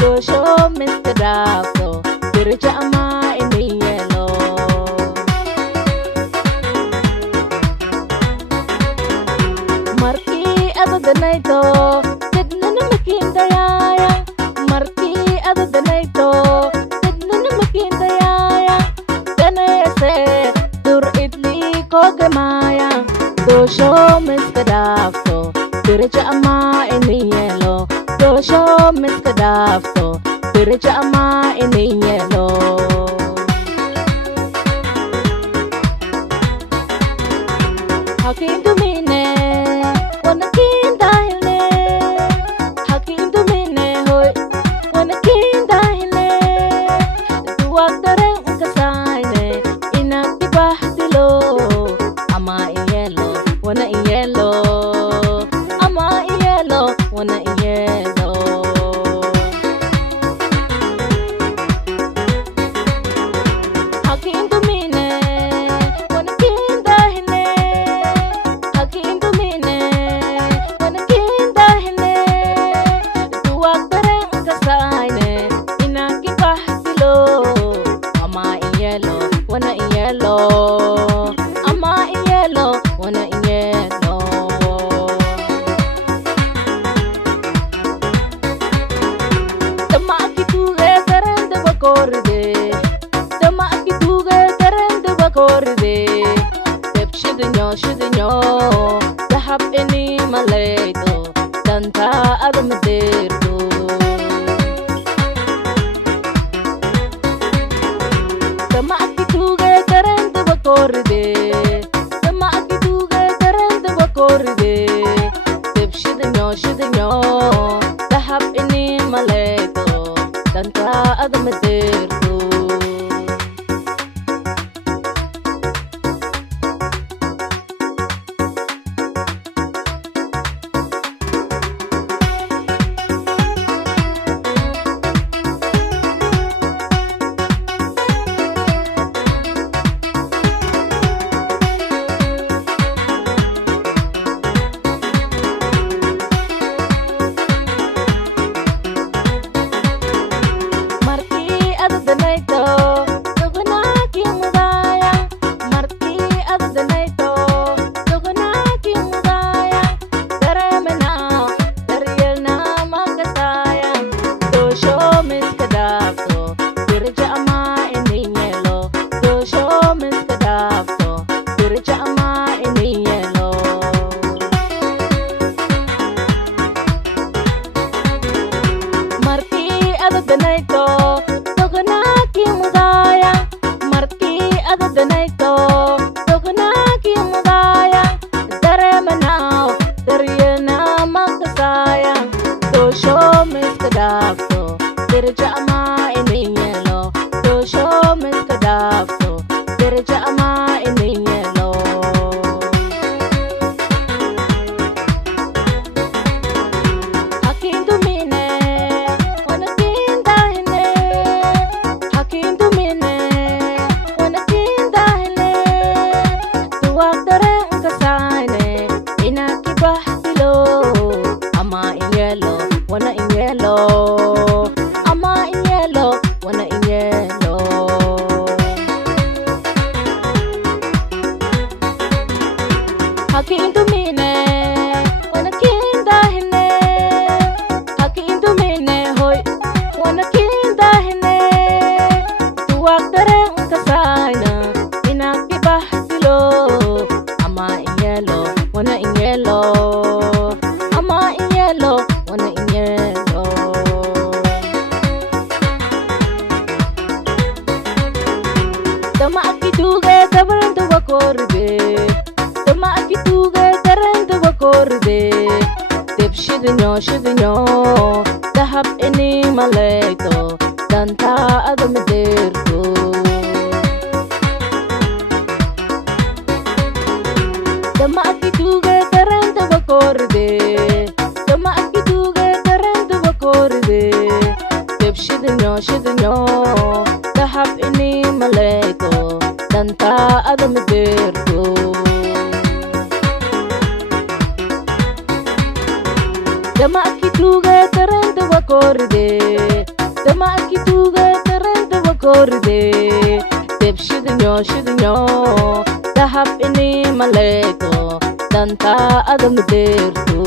doosho miska dhaafto darajo ama inay yeelo markii adadanayto dadnana makiindayaaya markii adadanayto dadnana makiindayaaya danayase dur idlii koogamaaya doosho miska dhaafto darajo ama inay yeelo doosho miska dhaafto darajo ama inay yeelo hakiindumine wanakiindahile hakiindumine hoy wanakiindahile duwag dareen inkasayne inakibahdilo ama iyelo wana iyelo ama iyelo wana iyelo hakiindumine wanakiindahile hakiindumine wanakiindahile duwag dareen inkasayne inakibahdilo ama iyelo wana iyelo ama iyelo wana iyelo Damac kituge darende bakorde Damac kituge darende bakorde Deb shidinyo dahab ini malaydo danta adamaderdo Damac kituge darende bakorde Damac kituge darende bakorde Deb shidinyo dahab ini malaydo danta adamaderdo markii adadanayto dogonaki mudaya markii adadanayto dogonaki mudaya daremena daryelna makasaya doosho miska dhaafto darajo ama inay yeelo doosho miska dhaafto darajo ama inay yeelo markii adadanayto dogonaki mudaya markii adadanayto dogonaki mudaya daremena daryelna makasaya doosho miska dhaafto darajo ama inay yeelo doosho miska dhaafto darajo ama inay yeelo hakiindumine wanakiindahile hakiindumine wanakiindahile duwag dareen inkasayne inakibahdilo ama iyelo wana iyelo ama iyelo wana iyelo hakiindumine wanakiindahile hakiindumine hoy wanakiindahile duwag dareen inkasayna inakibahdilo ama iyelo wana iyelo ama iyelo wana iyelo Damac kituge darende bakorde Damac kituge darende bakorde Deb shidinyo dahab ini malaydo danta adamaderdo Damac kituge darende bakorde Damac kituge darende bakorde Deb shidinyo dahab ini malaydo danta adamaderdo Damac kituge darende bakorde ama kituga taranta wakorde shidnyo dahab ini maleto danta adam dertu